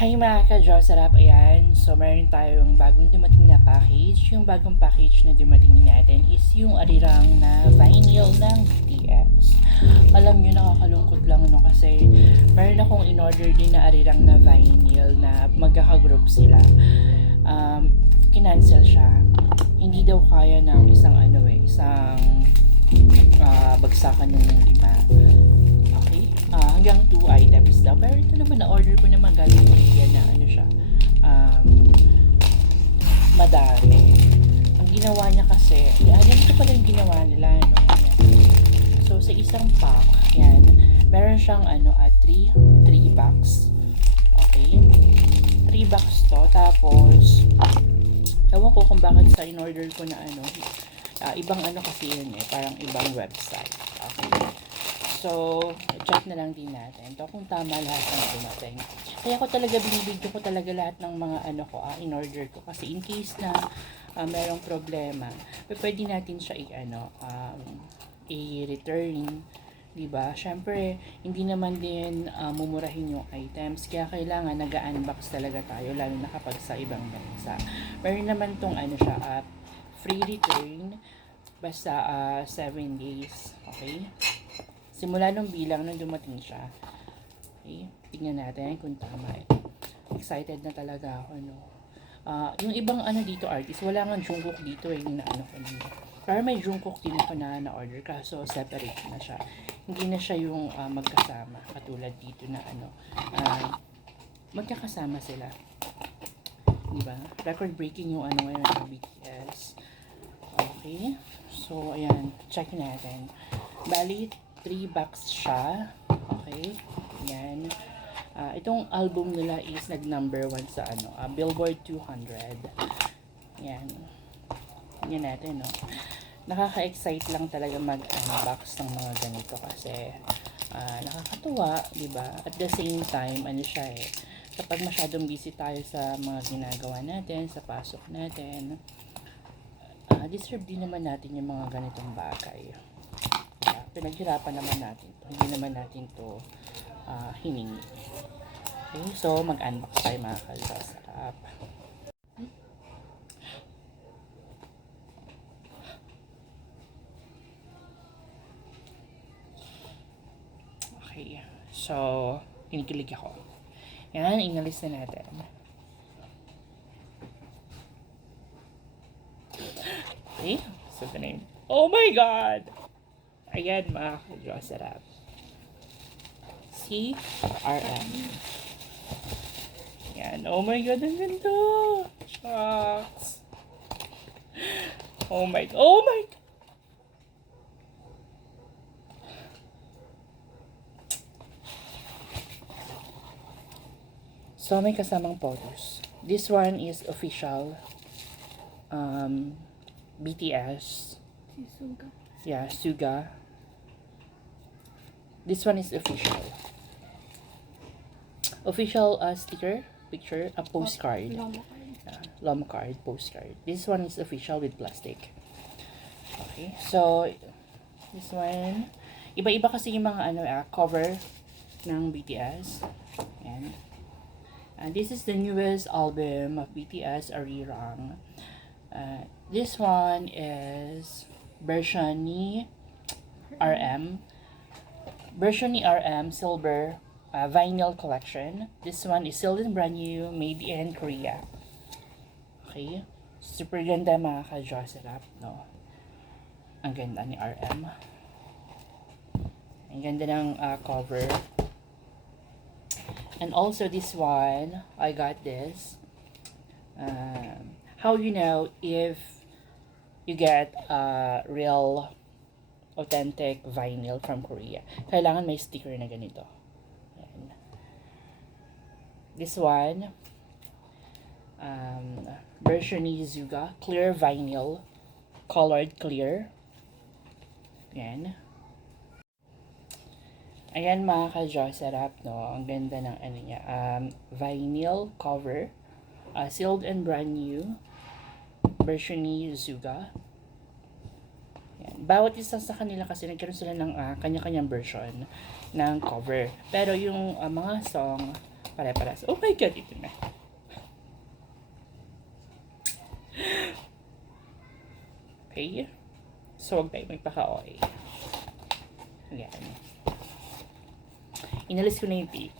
Hi mga ka-Diyos, sarap, ayan. So, meron tayong bagong dumating na package. Yung bagong package na dumating natin is yung arirang na vinyl ng BTS. Alam nyo, nakakalungkot lang, no? Kasi meron akong in-order din na arirang na vinyl na magkaka-group sila. Kinancel siya. Hindi daw kaya ng isang bagsakan ng 5. Okay? Hanggang 2 items daw. Pero ito naman, na-order ko naman galing Korea na siya. Madami. Ang ginawa niya kasi, ganito pala yung ginawa nila, no? Ayan. So, sa isang pack, yan, meron siyang 3 box. Okay? 3 box to. Tapos, ewan ko kung bakit sa in-order ko na ibang kasi yun parang ibang website. Okay. So, check na lang din natin to kung tama lahat ng dumating. Kaya ko talaga binibigyo ko talaga lahat ng mga in-order ko kasi in case na merong problema, pwede natin siya i-return, diba? Syempre, hindi naman din mumurahin yung items, kaya kailangan nag-unbox talaga tayo, lalo na kapag sa ibang bansa. Meron naman tong free return basta 7 days. Okay? Simula nung bilang nung dumating siya. Okay? Tingnan natin kung tama. Excited na talaga ako, no? Yung ibang dito artist, wala nga Jungkook dito yung kanina. Pero may Jungkook din ako na order, kaso separate na siya. Hindi na siya yung magkasama katulad dito na magkakasama sila. Diba? Record breaking yung ngayon ng BTS. Okay? So, ayan. Check natin. Bali, 3 box siya. Okay? Ayan. Itong album nila is nag-number 1 sa Billboard 200. Ayan. Ayan natin, no? Nakaka-excite lang talaga mag-unbox ng mga ganito kasi nakakatuwa, diba? At the same time, siya kapag masyadong busy tayo sa mga ginagawa natin, sa pasok natin, deserve din naman natin yung mga ganitong bagay. Pinaghirapan naman natin to. Hindi naman natin to hiningi. Okay, so mag-unbox tayo mga kalsasarap. Okay, so kinikilig ako. Yan, inalis na natin. Okay, so the name. Oh my God! Ayan mga ka-Diyos, CRM. Ayan. Oh my God, ang ganda! Shucks! Oh my God! So, may kasamang photos. This one is official. BTS. Suga. Yeah, Suga. This one is official. Official sticker, picture, a postcard. Loma card, postcard. This one is official with plastic. Okay, so this one, iba-iba kasi yung mga cover ng BTS. Ayan. And this is the newest album of BTS, Arirang. This one is version ni RM. Version ni RM Silver Vinyl Collection. This one is sealed and brand new, made in Korea. Okay. Super ganda mga ka-Jocerap, no? Ang ganda ni RM. Ang ganda ng cover. And also this one, I got this. How you know if you get real authentic vinyl from Korea? Kailangan may sticker na ganito. Ayan. This one, version ni Suga, clear vinyl, colored clear. Ayan. Ayan mga ka-Jocerap, no? Ang ganda ng niya. Vinyl cover, sealed and brand new, version ni Suga. Yan. Bawat isa sa kanila kasi nagkaroon sila ng kanya-kanyang version ng cover. Pero yung mga song Pare-paras. Oh my God, ito na. Okay. So, huwag tayo magpaka-OA. Ayan. Inalis ko na yung tape.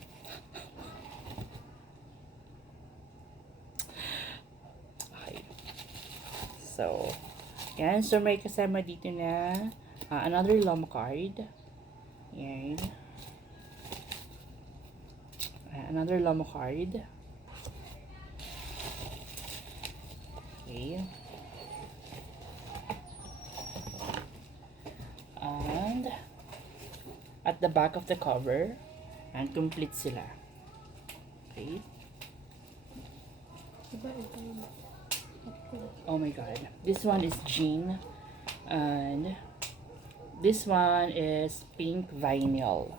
Okay. So, yan. So, may kasama dito na another Lomo card. Yan. Another Lomo card. Okay. And at the back of the cover, and complete sila. Okay. Oh my God. This one is Jean. And this one is pink vinyl.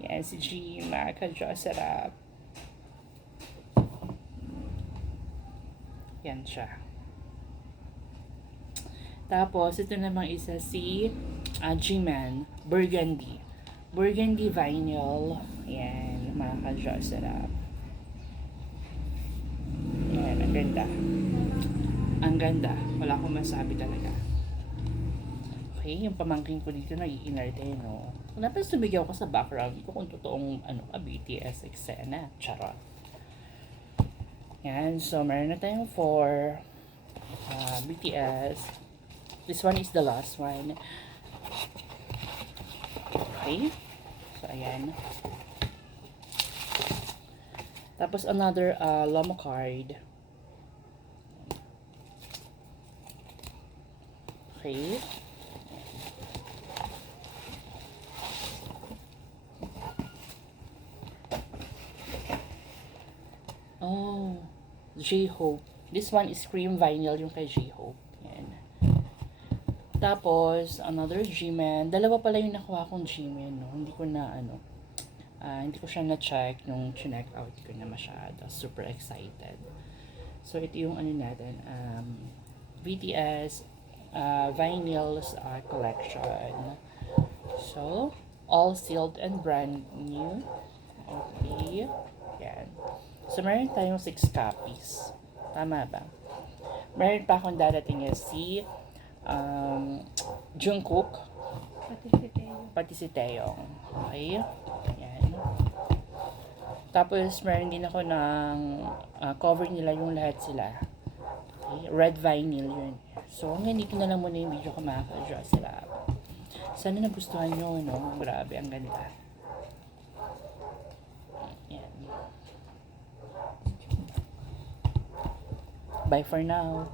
Yan, si Jean. Mga ka-Diyos, sarap. Yan siya. Tapos, ito namang isa si G-Man. Burgundy. Burgundy vinyl. Yan, mga ka-Diyos, sarap. Yan, ang ganda. Ang ganda. Wala akong masabi talaga. Okay, yung pamangkin ko dito nag-iinarte, no? Dapat sumigaw ko sa background ko kung totoong BTS eksena. Charot. Yan, so meron na tayong 4 BTS. This one is the last one. Okay. So, ayan. Tapos, another Lomo card. Okay. Oh, J-Hope. This one is cream vinyl yung kay J-Hope. Yan. Tapos, another G-Man. Dalawa pala yung nakuha kong G-Man, no? Hindi ko na, hindi ko siya na-check nung chinek out ko na masyado. Super excited. So, ito yung natin, BTS vinyls collection. So, all sealed and brand new. Okay. Yan. So, meron tayong 6 copies. Tama ba? Meron pa akong darating niya si Jungkook. Pati si Taeyong. Okay? Yan. Tapos, meron din ako ng cover nila yung lahat sila. Okay? Red vinyl yun. So, hanggang dito na lang muna yung video ko, mga ka-Diyos, sila. Sana nagustuhan nyo, no? Grabe, ang ganda. Yan. Bye for now.